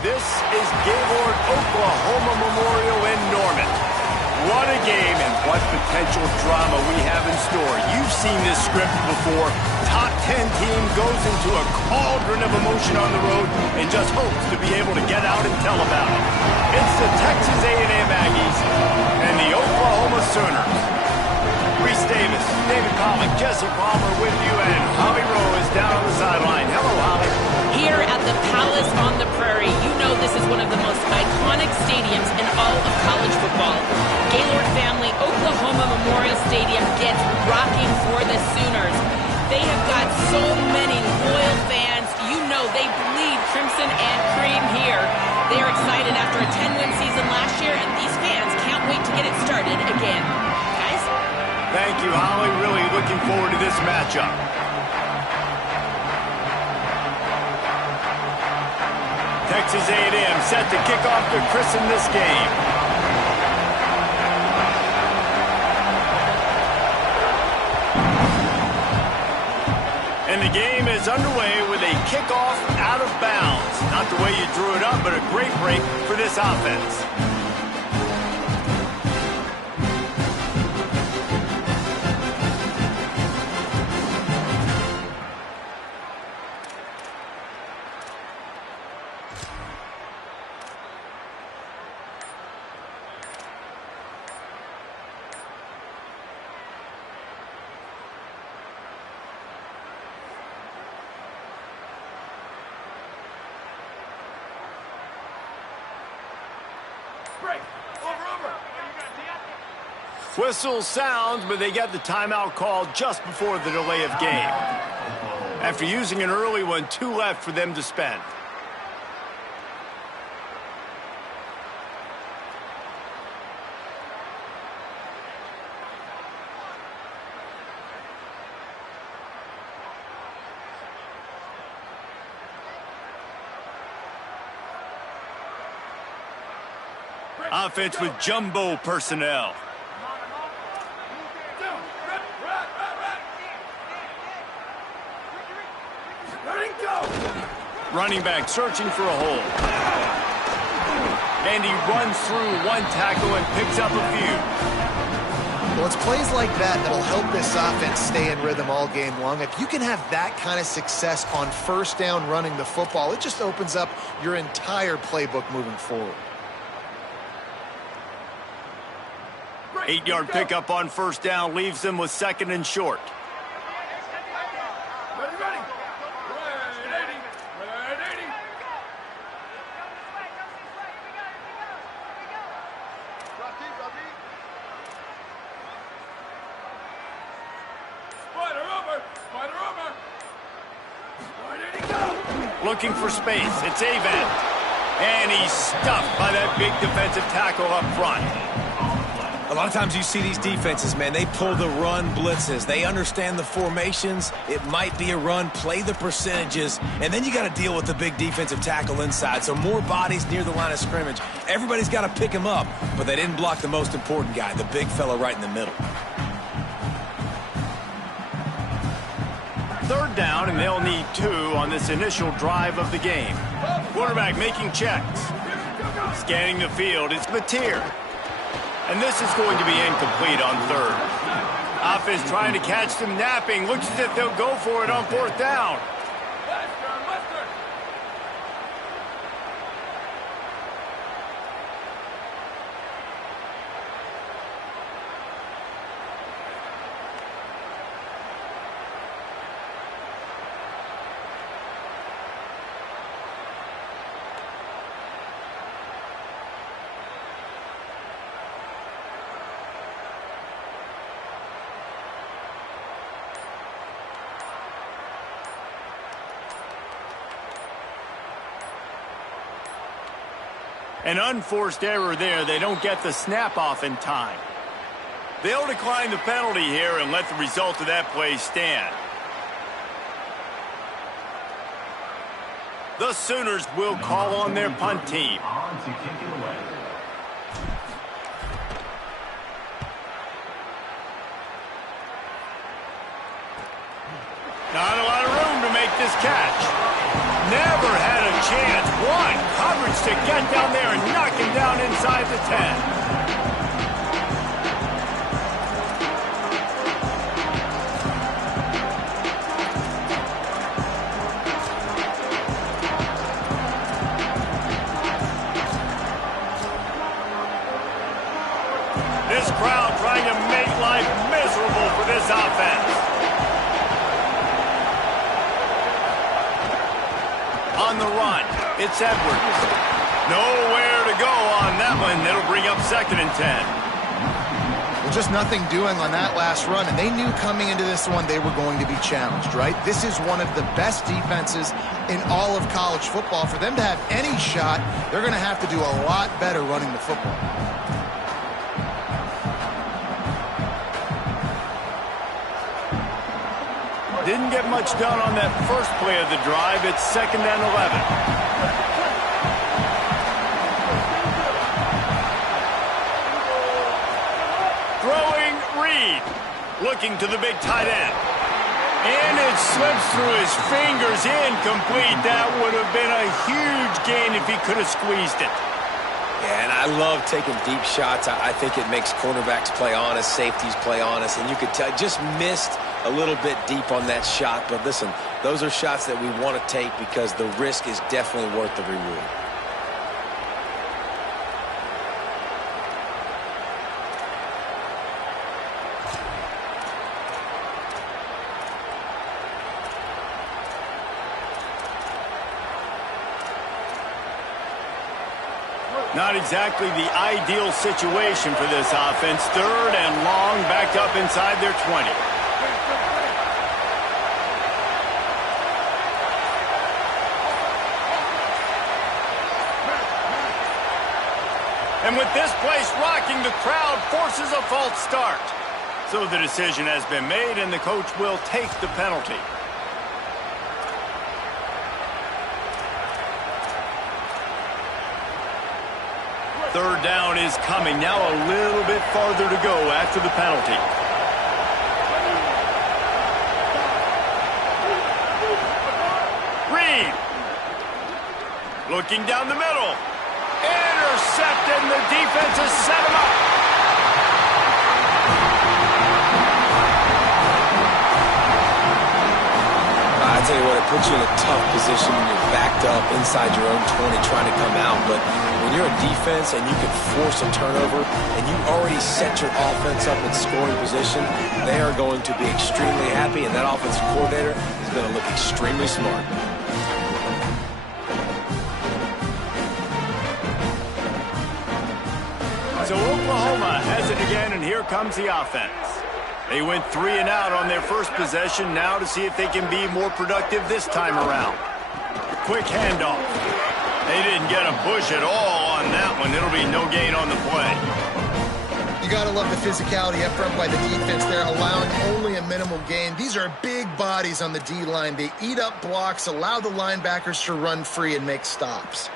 This is Gaylord Oklahoma Memorial in Norman. What a game and what potential drama we have in store. You've seen this script before. Top 10 team goes into a cauldron of emotion on the road and just hopes to be able to get out and tell about it. It's the Texas A&M Aggies and the Oklahoma Sooners. Reese Davis, David Pollock, Jesse Palmer with you, and Holly Rowe is down on the sideline. Hello, Holly. Here at the Palace on the Prairie, you know this is one of the most iconic stadiums in all of college football. Gaylord family, Oklahoma Memorial Stadium gets rocking for the Sooners. They have got so many loyal fans. You know they bleed crimson and cream here. They are excited after a 10-win season last year, and these fans can't wait to get it started again. Guys? Thank you, Holly. Really looking forward to this matchup. Texas A&M set to kick off to christen this game. And the game is underway with a kickoff out of bounds. Not the way you drew it up, but a great break for this offense. Whistle sounds, but they get the timeout called just before the delay of game. After using an early one, 2 left for them to spend. Offense with jumbo personnel. Running back searching for a hole. And he runs through one tackle and picks up a few. Well, it's plays like that that'll help this offense stay in rhythm all game long. If you can have that kind of success on first down running the football, it just opens up your entire playbook moving forward. 8-yard pickup on first down leaves them with 2nd and short. Looking for space. It's Avent. And he's stuffed by that big defensive tackle up front. A lot of times you see these defenses, man, they pull the run blitzes. They understand the formations. It might be a run, play the percentages, and then you got to deal with the big defensive tackle inside. So more bodies near the line of scrimmage. Everybody's got to pick him up, but they didn't block the most important guy, the big fella right in the middle. 3rd down, and they'll need 2 on this initial drive of the game. Quarterback making checks. Scanning the field, it's Mateer. And this is going to be incomplete on 3rd. Offense trying to catch them napping. Looks as if they'll go for it on 4th down. An unforced error there. They don't get the snap off in time. They'll decline the penalty here and let the result of that play stand. The Sooners will call on their punt team. Not a lot of room to make this catch. Never had a chance. One coverage to get down there and knock him down inside the 10. This crowd trying to make life miserable for this offense. On the run, it's Edwards. Nowhere to go on that one. It'll bring up 2nd and 10. Well, just nothing doing on that last run, and they knew coming into this one they were going to be challenged, right? This is one of the best defenses in all of college football. For them to have any shot, they're going to have to do a lot better running the football. Didn't get much done on that first play of the drive. It's 2nd and 11. Throwing Reed. Looking to the big tight end. And it slips through his fingers, incomplete. That would have been a huge gain if he could have squeezed it. Yeah, and I love taking deep shots. I think it makes cornerbacks play honest, safeties play honest, and you could tell just missed a little bit deep on that shot. But listen, those are shots that we want to take because the risk is definitely worth the reward. Not exactly the ideal situation for this offense. 3rd and long, back up inside their 20. And with this place rocking, the crowd forces a false start. So the decision has been made, and the coach will take the penalty. Third down is coming. Now a little bit farther to go after the penalty. Reed. Looking down the middle. Intercepted, and the defense has set him up. I tell you what, it puts you in a tough position when you're backed up inside your own 20 trying to come out. But when you're a defense and you can force a turnover and you already set your offense up in scoring position, they are going to be extremely happy, and that offensive coordinator is going to look extremely smart. So Oklahoma has it again, and here comes the offense. They went 3 and out on their first possession, now to see if they can be more productive this time around. Quick handoff. They didn't get a push at all on that one. It'll be no gain on the play. You got to love the physicality up front by the defense there, allowing only a minimal gain. These are big bodies on the D-line. They eat up blocks, allow the linebackers to run free and make stops.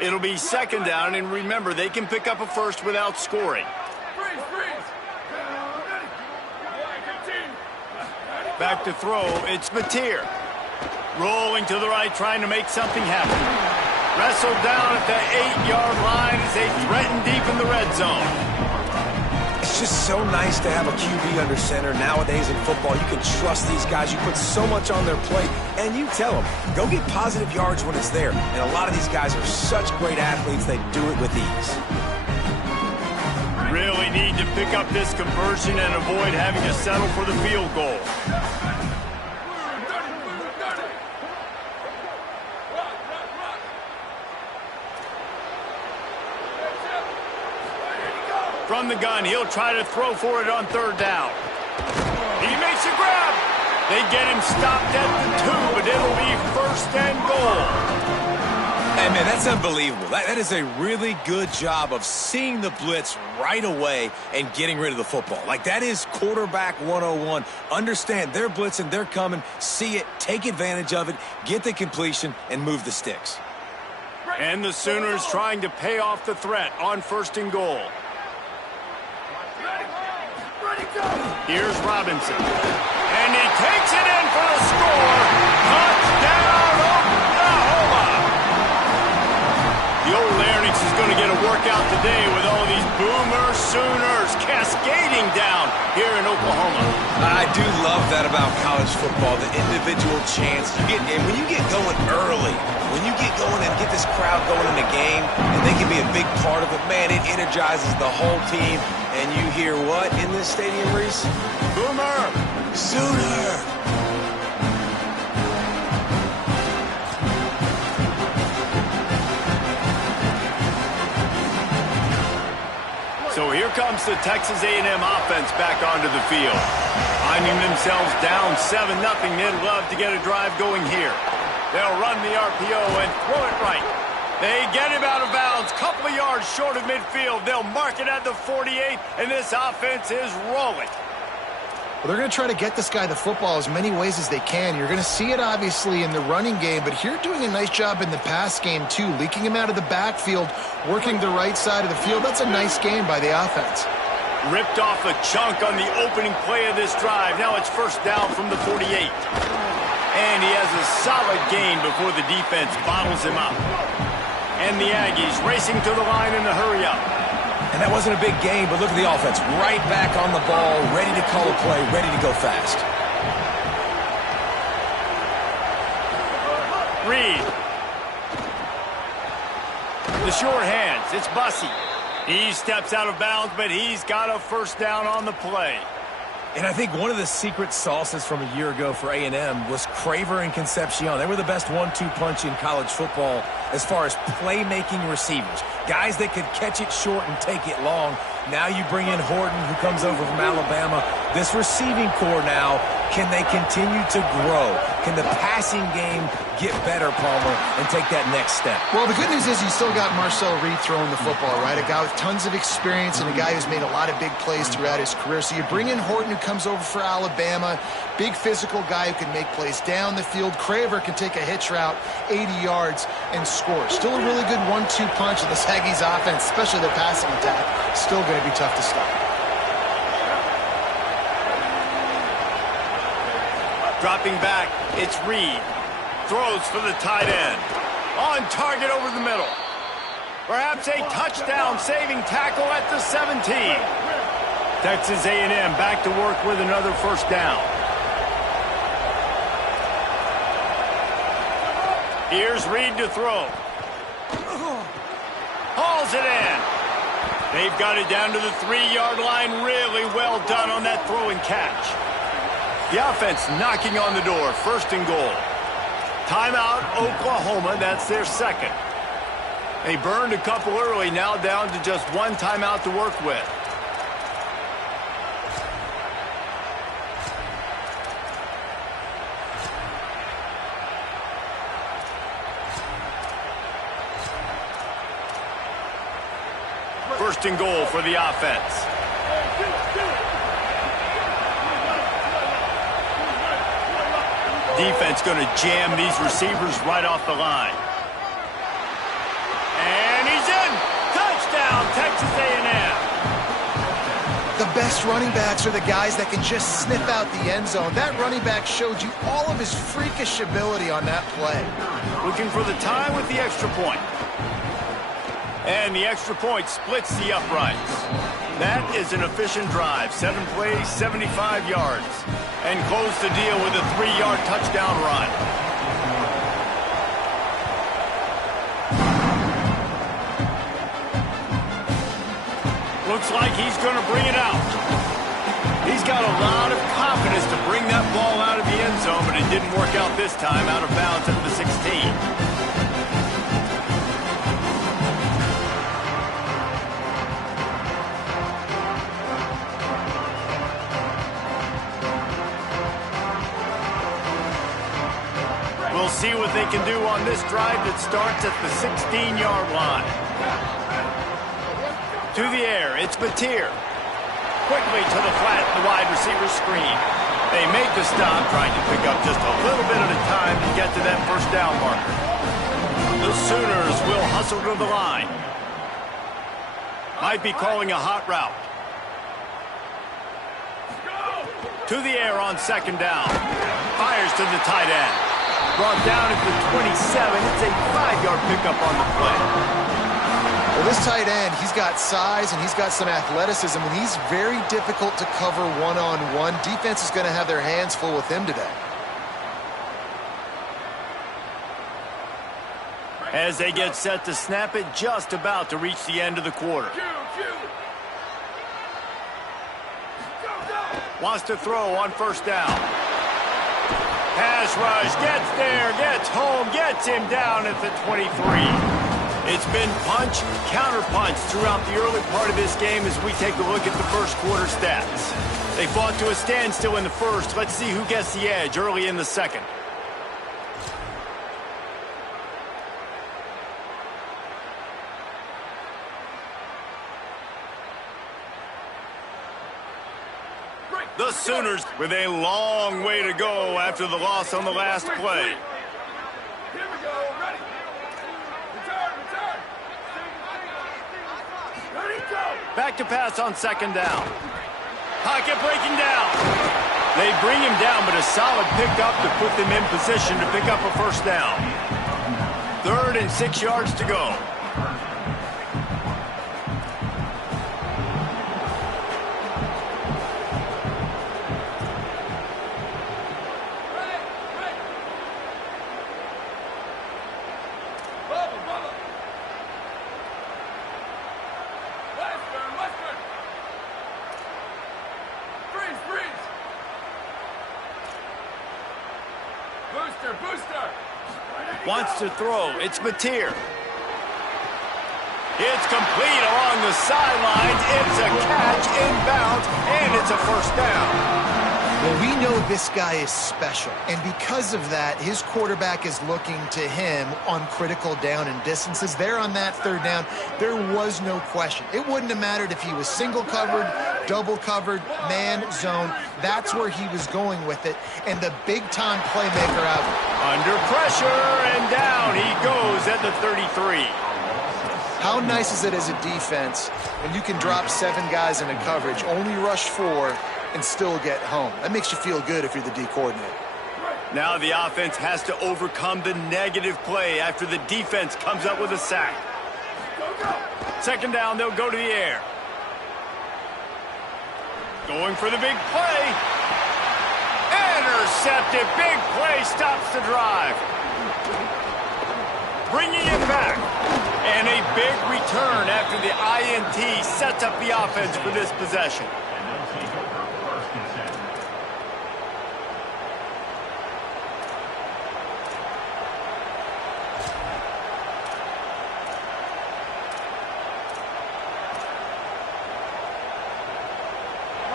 It'll be 2nd down, and remember, they can pick up a first without scoring. Back to throw, it's Mateer. Rolling to the right, trying to make something happen. Wrestled down at the 8-yard line as they threaten deep in the red zone. It's just so nice to have a QB under center. Nowadays in football, you can trust these guys. You put so much on their plate, and you tell them, go get positive yards when it's there. And a lot of these guys are such great athletes, they do it with ease. Really need to pick up this conversion and avoid having to settle for the field goal. From the gun, he'll try to throw for it on 3rd down. He makes a grab. They get him stopped at the 2, but it'll be 1st and goal. Hey, man, that's unbelievable. That is a really good job of seeing the blitz right away and getting rid of the football. Like, that is quarterback 101. Understand they're blitzing, they're coming, see it, take advantage of it, get the completion, and move the sticks. And the Sooners trying to pay off the threat on 1st and goal. Here's Robinson. And he takes it in for the score. Touchdown, Oklahoma! The old Larynx is going to get a workout today with all these Boomer Sooners cascading down here in Oklahoma. I do love that about college football, the individual chance you get. And when you get going early, when you get going and get this crowd going in the game, and they can be a big part of it, man, it energizes the whole team. And you hear what in this stadium, Reese? Boomer! Sooner! So here comes the Texas A&M offense back onto the field. Finding themselves down 7-0, they'd love to get a drive going here. They'll run the RPO and throw it right. They get him out of bounds, couple of yards short of midfield. They'll mark it at the 48, and this offense is rolling. Well, they're going to try to get this guy the football as many ways as they can. You're going to see it, obviously, in the running game, but here doing a nice job in the pass game, too. Leaking him out of the backfield, working the right side of the field. That's a nice game by the offense. Ripped off a chunk on the opening play of this drive. Now it's 1st down from the 48. And he has a solid gain before the defense bottles him up. And the Aggies racing to the line in a hurry up. And that wasn't a big game, but look at the offense. Right back on the ball, ready to call a play, ready to go fast. Reed. The short hands. It's Bussey. He steps out of bounds, but he's got a 1st down on the play. And I think one of the secret sauces from a year ago for A&M was Craver and Concepcion. They were the best 1-2 punch in college football as far as playmaking receivers. Guys that could catch it short and take it long. Now you bring in Horton, who comes over from Alabama. This receiving core now, can they continue to grow? Can the passing game get better, Palmer, and take that next step? Well, the good news is you still got Marcel Reed throwing the football, right? A guy with tons of experience and a guy who's made a lot of big plays throughout his career. So you bring in Horton, who comes over for Alabama, big physical guy who can make plays down the field. Craver can take a hitch route, 80 yards, and score. Still a really good 1-2 punch in the Aggies offense, especially their passing attack. Still going to be tough to stop. Dropping back, it's Reed. Throws for the tight end. On target over the middle. Perhaps a touchdown-saving tackle at the 17. Texas A&M back to work with another 1st down. Here's Reed to throw. Hauls it in. They've got it down to the 3-yard line. Really well done on that throw and catch. The offense knocking on the door. 1st and goal. Timeout, Oklahoma. That's their 2nd. They burned a couple early. Now down to just 1 timeout to work with. First and goal for the offense. Defense going to jam these receivers right off the line. And he's in. Touchdown, Texas A&M. The best running backs are the guys that can just sniff out the end zone. That running back showed you all of his freakish ability on that play. Looking for the tie with the extra point. And the extra point splits the uprights. That is an efficient drive. 7 plays, 75 yards. And close the deal with a 3-yard touchdown run. Looks like he's going to bring it out. He's got a lot of confidence to bring that ball out of the end zone, but it didn't work out this time. Out of bounds at the 16. We'll see what they can do on this drive that starts at the 16-yard line. To the air, it's Mateer. Quickly to the flat, the wide receiver screen. They make the stop, trying to pick up just a little bit at a time to get to that 1st down marker. The Sooners will hustle to the line. Might be calling a hot route. To the air on second down. Fires to the tight end. Brought down at the 27. It's a 5-yard pickup on the play. Well, this tight end, he's got size and he's got some athleticism, and he's very difficult to cover one-on-one. Defense is going to have their hands full with him today. As they get set to snap it, just about to reach the end of the quarter. Wants to throw on first down. Pass rush, gets there, gets home, gets him down at the 23. It's been punch, counter-punch throughout the early part of this game as we take a look at the first quarter stats. They fought to a standstill in the first. Let's see who gets the edge early in the second. The Sooners with a long way to go after the loss on the last play. Here we go, ready. Return. Ready, go. Back to pass on second down. Pocket breaking down. They bring him down, but a solid pickup to put them in position to pick up a first down. 3rd and 6 yards to go. Booster. Wants to throw. It's Mateer. It's complete along the sidelines. It's a catch inbounds, and it's a first down. Well, we know this guy is special, and because of that, his quarterback is looking to him on critical down and distances. There on that 3rd down, there was no question. It wouldn't have mattered if he was single covered, double covered, man, zone. That's where he was going with it, and the big-time playmaker out. Under pressure, and down he goes at the 33. How nice is it as a defense when you can drop 7 guys in a coverage, only rush 4, and still get home? That makes you feel good if you're the D coordinator. Now the offense has to overcome the negative play after the defense comes up with a sack. Second down, they'll go to the air. Going for the big play. Intercepted. Big play stops the drive. Bringing it back. And a big return after the INT sets up the offense for this possession.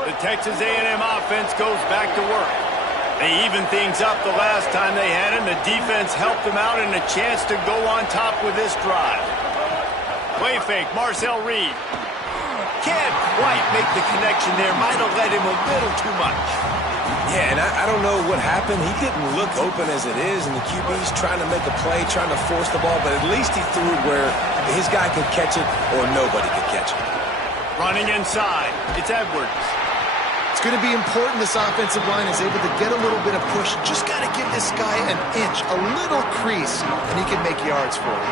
The Texas A&M offense goes back to work. They evened things up the last time they had it, and the defense helped them out and a chance to go on top with this drive. Play fake, Marcel Reed. Can't quite make the connection there. Might have led him a little too much. Yeah, and I don't know what happened. He didn't look open as it is, and the QB's trying to make a play, trying to force the ball, but at least he threw it where his guy could catch it or nobody could catch it. Running inside, it's Edwards. It's going to be important this offensive line is able to get a little bit of push. Just got to give this guy an inch, a little crease, and he can make yards for it.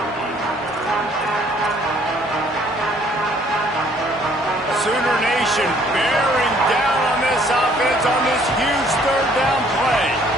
Sooner Nation bearing down on this offense on this huge 3rd down play.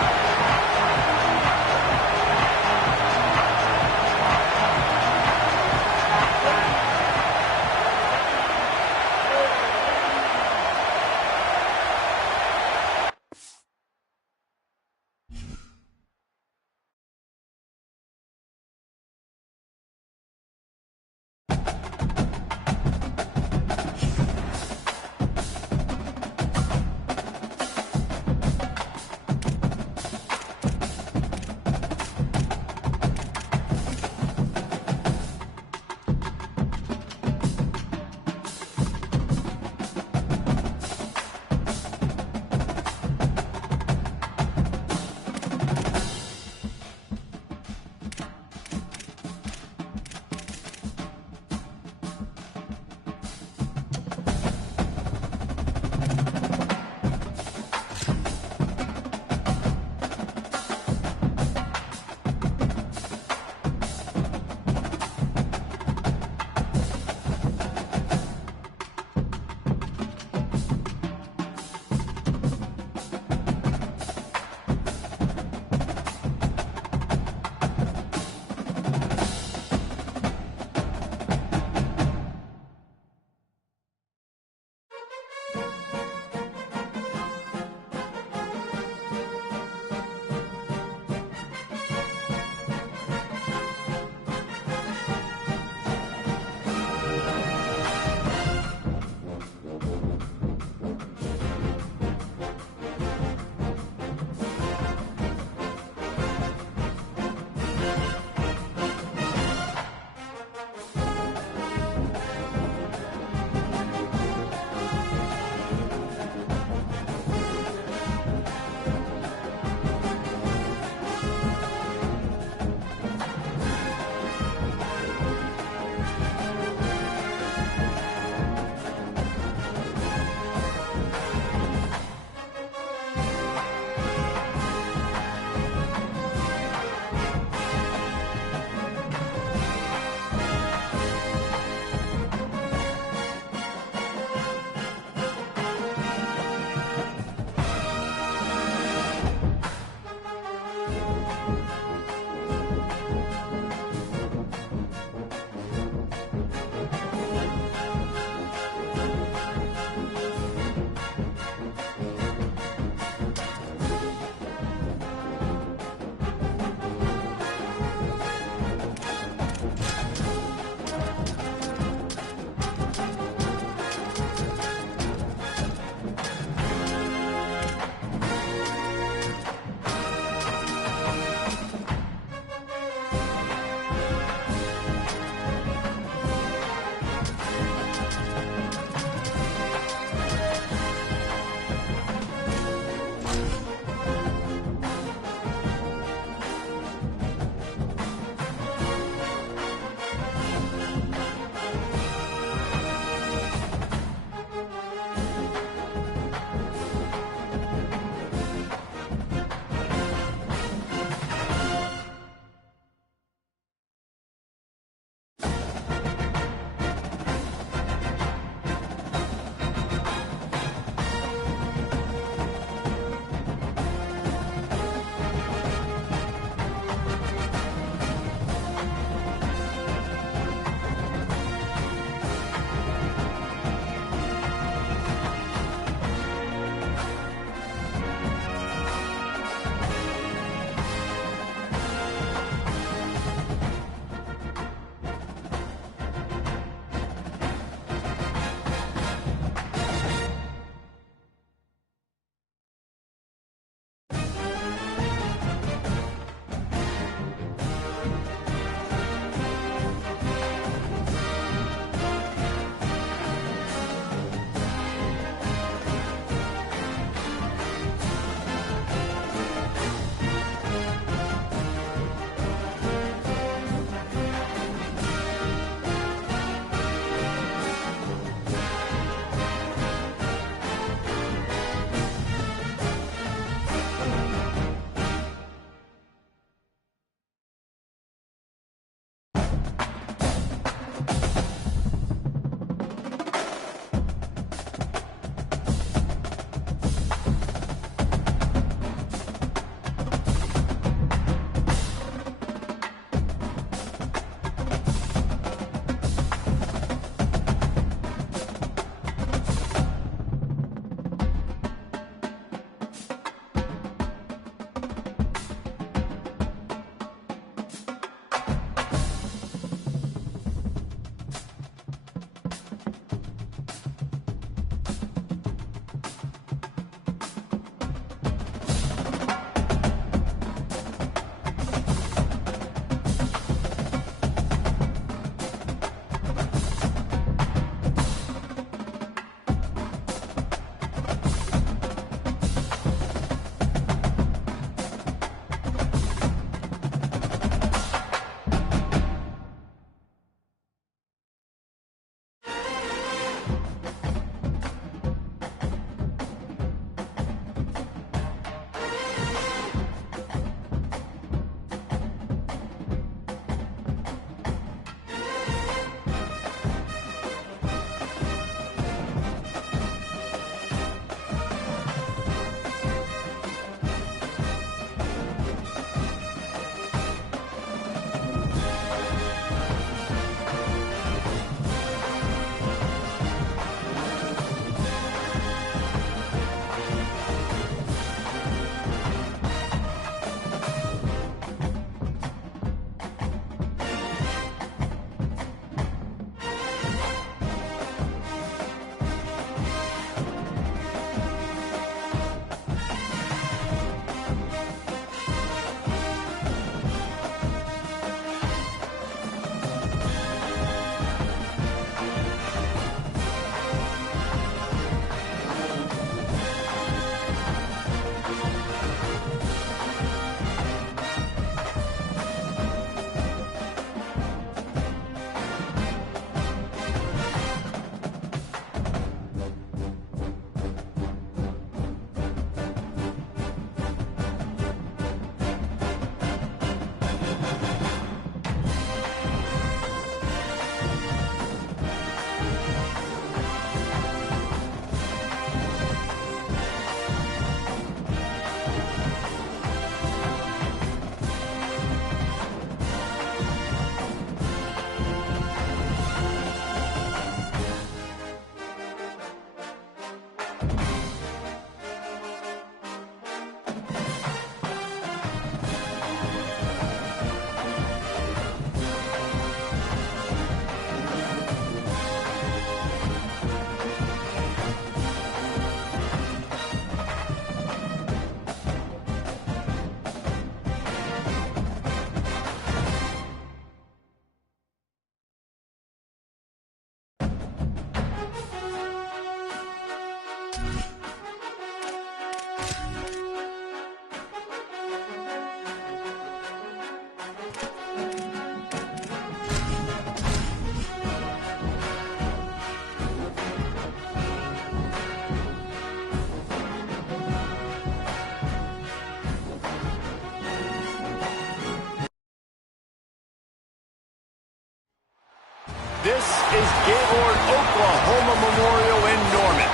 This is Gaylord, Oklahoma Memorial in Norman.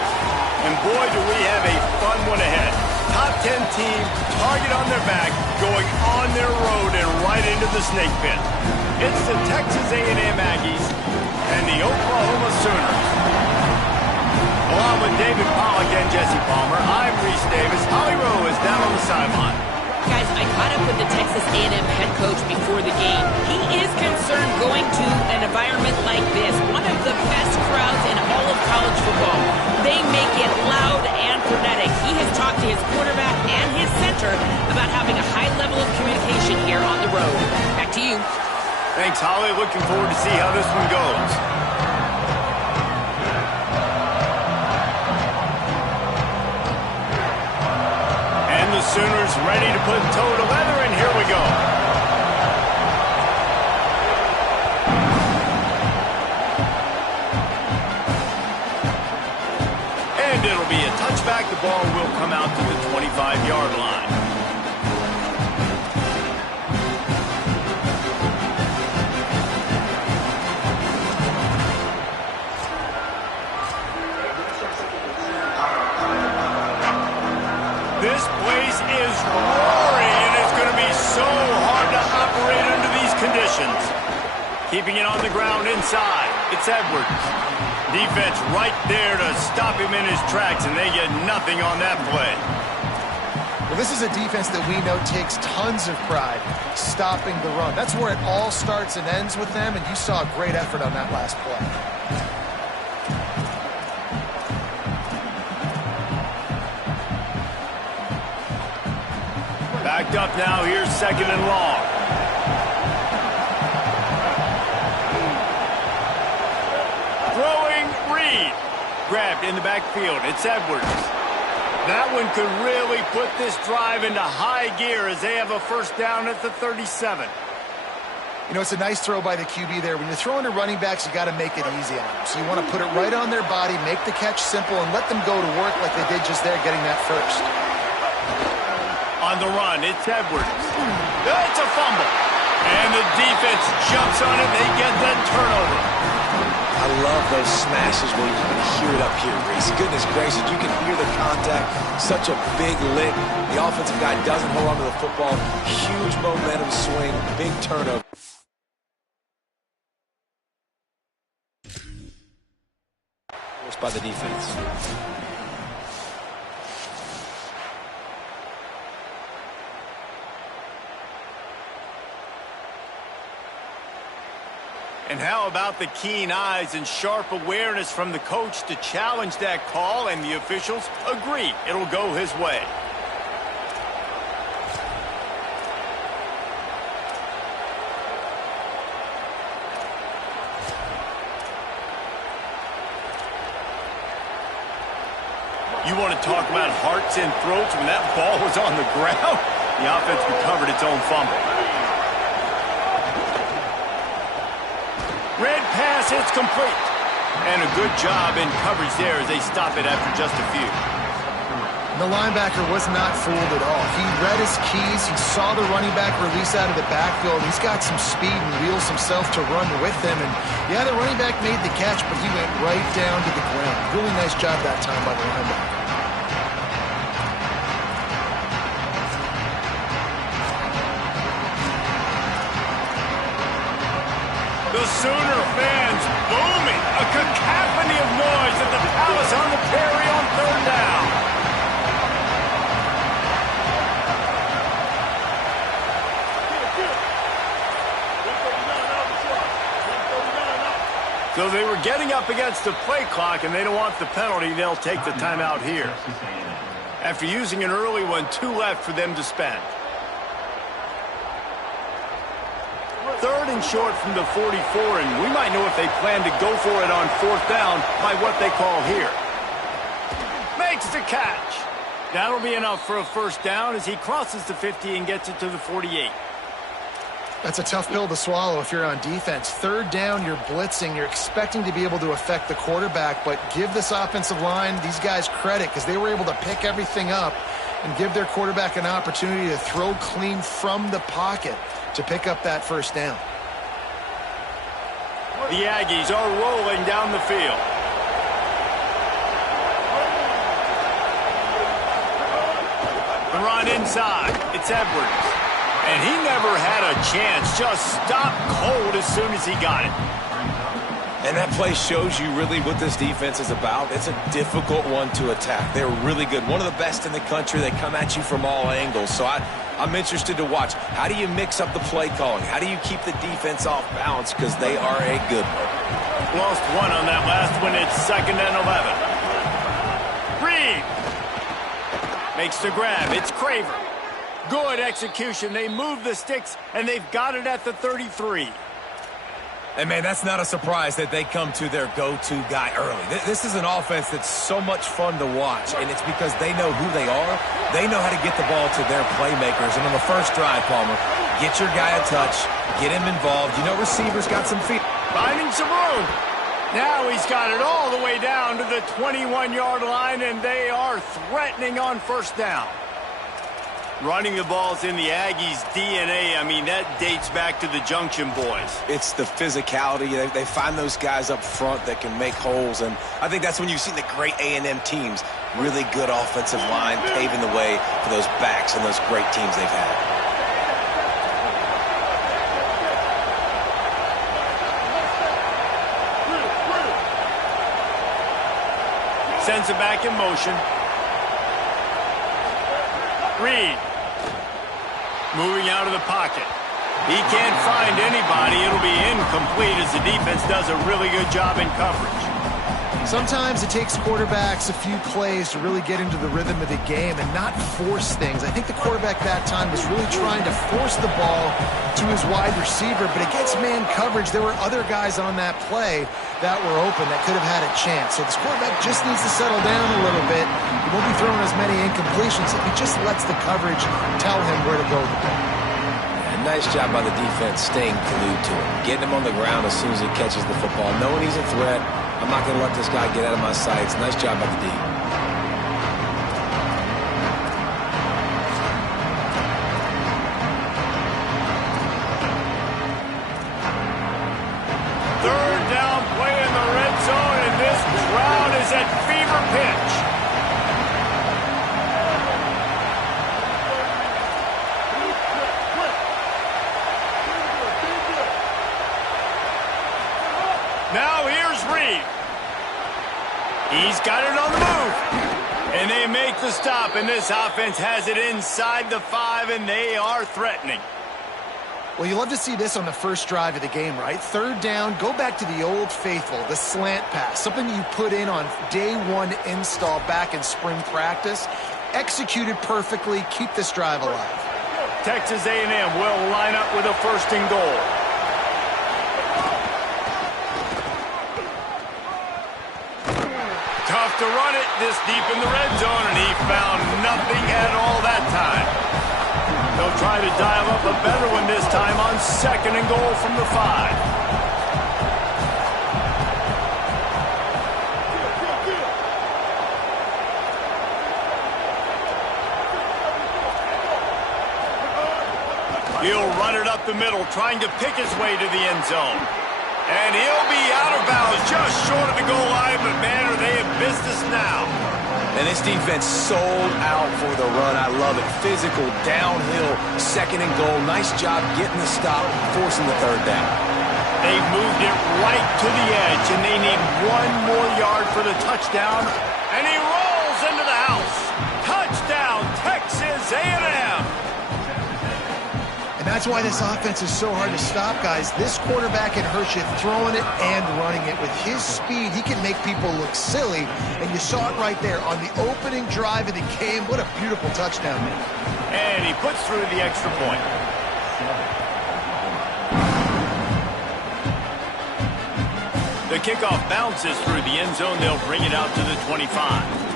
And boy, do we have a fun one ahead. Top 10 team, target on their back, going on their road and right into the snake pit. It's the Texas A&M Aggies and the Oklahoma Sooners. Along with David Pollack and Jesse Palmer, I'm Reese Davis. Holly Rowe is down on the sideline. Guys, I caught up with the Texas A&M head coach before the game. He is concerned going to an environment like this, one of the best crowds in all of college football. They make it loud and frenetic. He has talked to his quarterback and his center about having a high level of communication here on the road. Back to you. Thanks, Holly. Looking forward to see how this one goes. The Sooners ready to put toe to leather, and here we go. And it'll be a touchback. The ball will come out to the 25-yard line. This place is roaring, and it's going to be so hard to operate under these conditions. Keeping it on the ground inside. It's Edwards. Defense right there to stop him in his tracks, and they get nothing on that play. Well, this is a defense that we know takes tons of pride stopping the run. That's where it all starts and ends with them, and you saw a great effort on that last play. Backed up now, here's second and long. Throwing Reed. Grabbed in the backfield, it's Edwards. That one could really put this drive into high gear as they have a first down at the 37. You know, it's a nice throw by the QB there. When you're throwing to running backs, you got to make it easy on them. So you want to put it right on their body, make the catch simple, and let them go to work like they did just there, getting that first. On the run, it's Edwards. It's a fumble. And the defense jumps on it. They get that turnover. I love those smashes where you can hear it up here, Reese. Goodness gracious, you can hear the contact. Such a big lick. The offensive guy doesn't hold on to the football. Huge momentum swing, big turnover. Forced by the defense. And how about the keen eyes and sharp awareness from the coach to challenge that call, and the officials agree it'll go his way. You want to talk about hearts and throats when that ball was on the ground? The offense recovered its own fumble. Red pass, it's complete. And a good job in coverage there as they stop it after just a few. The linebacker was not fooled at all. He read his keys. He saw the running back release out of the backfield. He's got some speed and wheels himself to run with him. And, yeah, the running back made the catch, but he went right down to the ground. Really nice job that time by the linebacker. The Sooner fans booming. A cacophony of noise at the Palace on the Prairie on third down. So they were getting up against the play clock, and they don't want the penalty. They'll take the timeout here. After using an early one, 2 left for them to spend. Third and short from the 44, and we might know if they plan to go for it on fourth down by what they call here. Makes the catch. That'll be enough for a first down as he crosses the 50 and gets it to the 48. That's a tough pill to swallow if you're on defense. Third down, you're blitzing. You're expecting to be able to affect the quarterback, but give this offensive line, these guys, credit because they were able to pick everything up and give their quarterback an opportunity to throw clean from the pocket to pick up that first down. The Aggies are rolling down the field. The run inside. It's Edwards. And he never had a chance. Just stopped cold as soon as he got it. And that play shows you really what this defense is about. It's a difficult one to attack. They're really good. One of the best in the country. They come at you from all angles. So I'm interested to watch. How do you mix up the play calling? How do you keep the defense off balance? Because they are a good one. Lost one on that last one. It's 2nd and 11. Reed makes the grab. It's Craver. Good execution. They move the sticks, and they've got it at the 33. And, man, that's not a surprise that they come to their go-to guy early. This is an offense that's so much fun to watch, and it's because they know who they are. They know how to get the ball to their playmakers. And on the first drive, Palmer, get your guy a touch, get him involved. You know receivers got some feet. Finding some room. Now he's got it all the way down to the 21-yard line, and they are threatening on first down. Running the ball's in the Aggies' DNA. I mean, that dates back to the Junction boys. It's the physicality. They find those guys up front that can make holes, and I think that's when you've seen the great A&M teams. Really good offensive line, paving the way for those backs and those great teams they've had. Sends it back in motion. Reed. Moving out of the pocket. He can't find anybody. It'll be incomplete as the defense does a really good job in coverage. Sometimes it takes quarterbacks a few plays to really get into the rhythm of the game and not force things. I think the quarterback that time was really trying to force the ball to his wide receiver, but against man coverage, there were other guys on that play that were open that could have had a chance. So this quarterback just needs to settle down a little bit. He won't be throwing as many incompletions if he just lets the coverage tell him where to go with the ball. Nice job by the defense staying glued to him, getting him on the ground as soon as he catches the football, knowing he's a threat. I'm not going to let this guy get out of my sights. Nice job by the D. Third down play in the red zone, and this crowd is at fever pitch. Now here's Reed. He's got it on the move. And they make the stop, and this offense has it inside the 5, and they are threatening. Well, you love to see this on the first drive of the game, right? Third down, go back to the old faithful, the slant pass, something you put in on day one install back in spring practice. Executed perfectly, keep this drive alive. Texas A&M will line up with a 1st and goal. Tough to run it this deep in the red zone, and he found nothing at all that time. They'll try to dial up a better one this time on 2nd and goal from the 5. He'll run it up the middle, trying to pick his way to the end zone. And he'll be out of bounds just short of the goal line, but man, are they in business now. And this defense sold out for the run. I love it. Physical, downhill, 2nd and goal. Nice job getting the stop, forcing the 3rd down. They've moved it right to the edge, and they need 1 more yard for the touchdown. And he rolls into the house. Touchdown, Texas A&M. And that's why this offense is so hard to stop, guys. This quarterback can hurt you throwing it and running it. With his speed, he can make people look silly. And you saw it right there on the opening drive of the game. What a beautiful touchdown. And he puts through the extra point. The kickoff bounces through the end zone. They'll bring it out to the 25.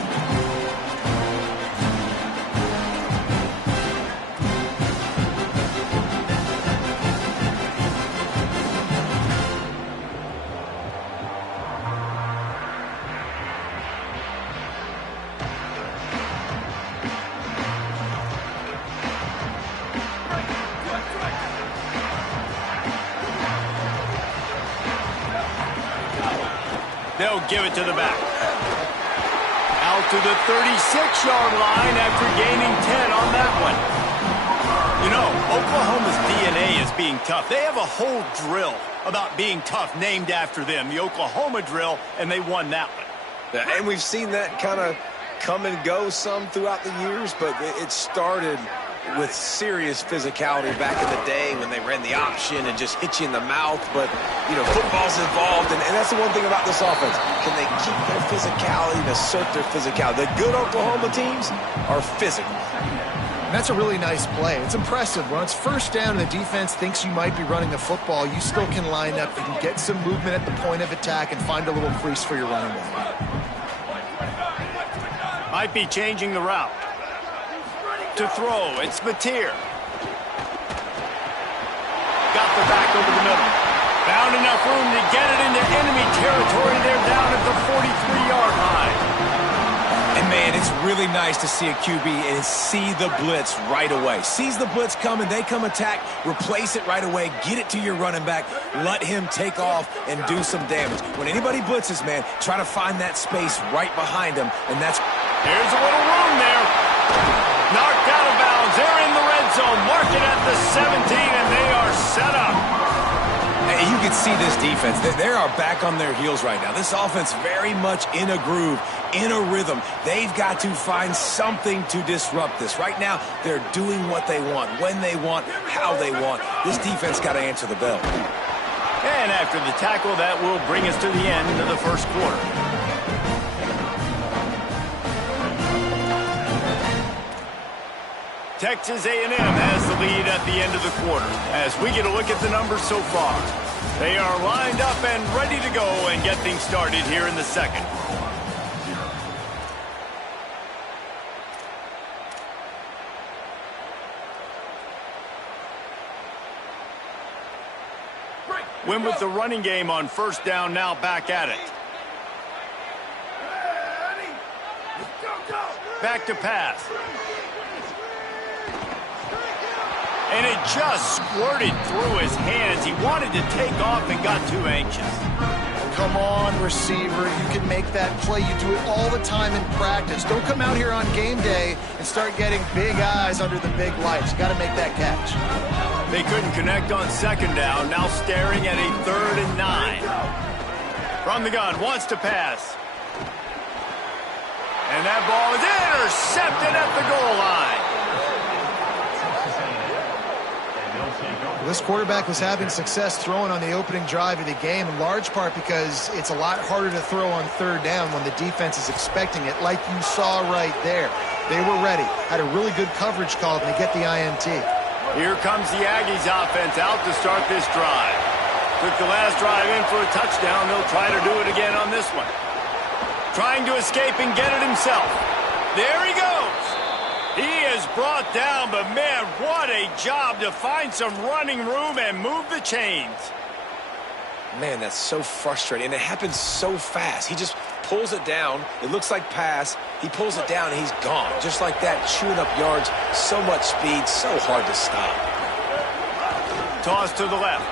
They'll give it to the back. Out to the 36-yard line after gaining 10 on that one. You know, Oklahoma's DNA is being tough. They have a whole drill about being tough named after them, the Oklahoma drill, and they won that one. Yeah, and we've seen that kind of come and go some throughout the years, but it started with serious physicality back in the day when they ran the option and just hit you in the mouth. But, you know, football's involved, and that's the one thing about this offense. Can they keep their physicality and assert their physicality? The good Oklahoma teams are physical. And that's a really nice play. It's impressive. When it's first down and the defense thinks you might be running the football, you still can line up. You can get some movement at the point of attack and find a little crease for your running back. Might be changing the route. To throw, it's Mateer. Got the back over the middle. Found enough room to get it into enemy territory. They're down at the 43-yard line. And, man, it's really nice to see a QB and see the blitz right away. Sees the blitz coming, they come attack, replace it right away, get it to your running back, let him take off and do some damage. When anybody blitzes, man, try to find that space right behind him, and that's... Here's a little room there. Knocked out of bounds. They're in the red zone. Mark it at the 17, and they are set up. Hey, you can see this defense. They are back on their heels right now. This offense very much in a groove, in a rhythm. They've got to find something to disrupt this. Right now, they're doing what they want, when they want, how they want. This defense got to answer the bell. And after the tackle, that will bring us to the end of the first quarter. Texas A&M has the lead at the end of the quarter. As we get a look at the numbers so far, they are lined up and ready to go and get things started here in the second. Win with the running game on first down, now back at it. Back to pass. And it just squirted through his hands. He wanted to take off and got too anxious. Come on, receiver. You can make that play. You do it all the time in practice. Don't come out here on game day and start getting big eyes under the big lights. You got to make that catch. They couldn't connect on second down. Now staring at a 3rd and 9. From the gun, wants to pass. And that ball is intercepted at the goal line. This quarterback was having success throwing on the opening drive of the game, in large part because it's a lot harder to throw on third down when the defense is expecting it, like you saw right there. They were ready, had a really good coverage call, and they get the INT. Here comes the Aggies offense out to start this drive. Took the last drive in for a touchdown. They'll try to do it again on this one. Trying to escape and get it himself. There he goes. He is brought down, but man, what a job to find some running room and move the chains. Man, that's so frustrating, and it happens so fast. He just pulls it down. It looks like pass. He pulls it down, and he's gone. Just like that, chewing up yards. So much speed, so hard to stop. Toss to the left.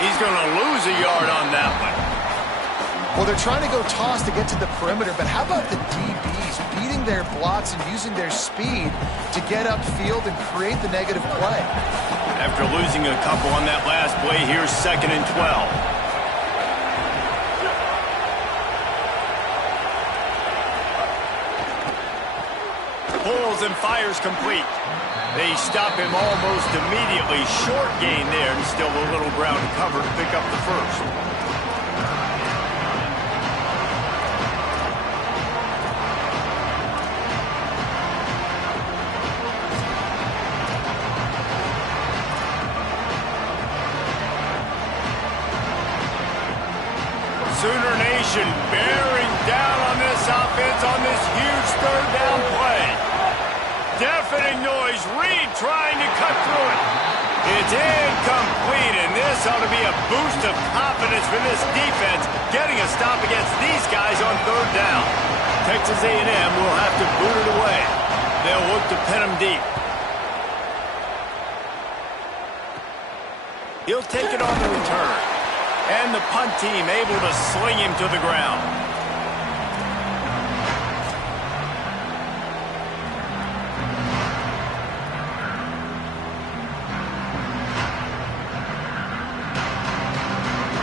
He's going to lose a yard on that one. Well, they're trying to go toss to get to the perimeter, but how about the DBs beating their blocks and using their speed to get upfield and create the negative play? After losing a couple on that last play, here's 2nd and 12. Pulls and fires complete. They stop him almost immediately. Short gain there, and still a little ground to cover to pick up the first. Sooner Nation bearing down on this offense on this huge 3rd down play. Deafening noise. Reed trying to cut through it. It's incomplete, and this ought to be a boost of confidence for this defense, getting a stop against these guys on 3rd down. Texas A&M will have to boot it away. They'll look to pin them deep. He'll take it on the return. And the punt team able to sling him to the ground.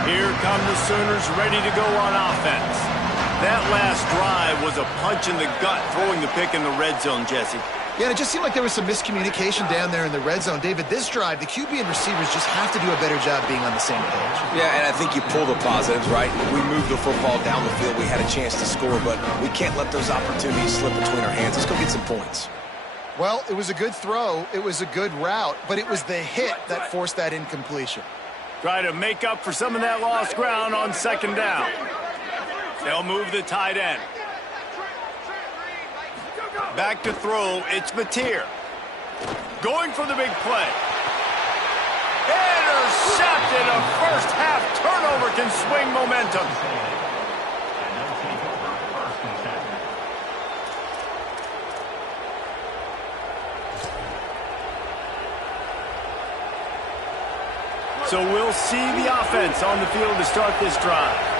Here come the Sooners ready to go on offense. That last drive was a punch in the gut, throwing the pick in the red zone, Jesse. Yeah, it just seemed like there was some miscommunication down there in the red zone. David, this drive, the QB and receivers just have to do a better job being on the same page. Yeah, and I think you pull the positives, right? We moved the football down the field. We had a chance to score, but we can't let those opportunities slip between our hands. Let's go get some points. Well, it was a good throw. It was a good route, but it was the hit that forced that incompletion. Try to make up for some of that lost ground on second down. They'll move the tight end. Back to throw, it's Mateer. Going for the big play. Intercepted. A first half turnover can swing momentum. So we'll see the offense on the field to start this drive.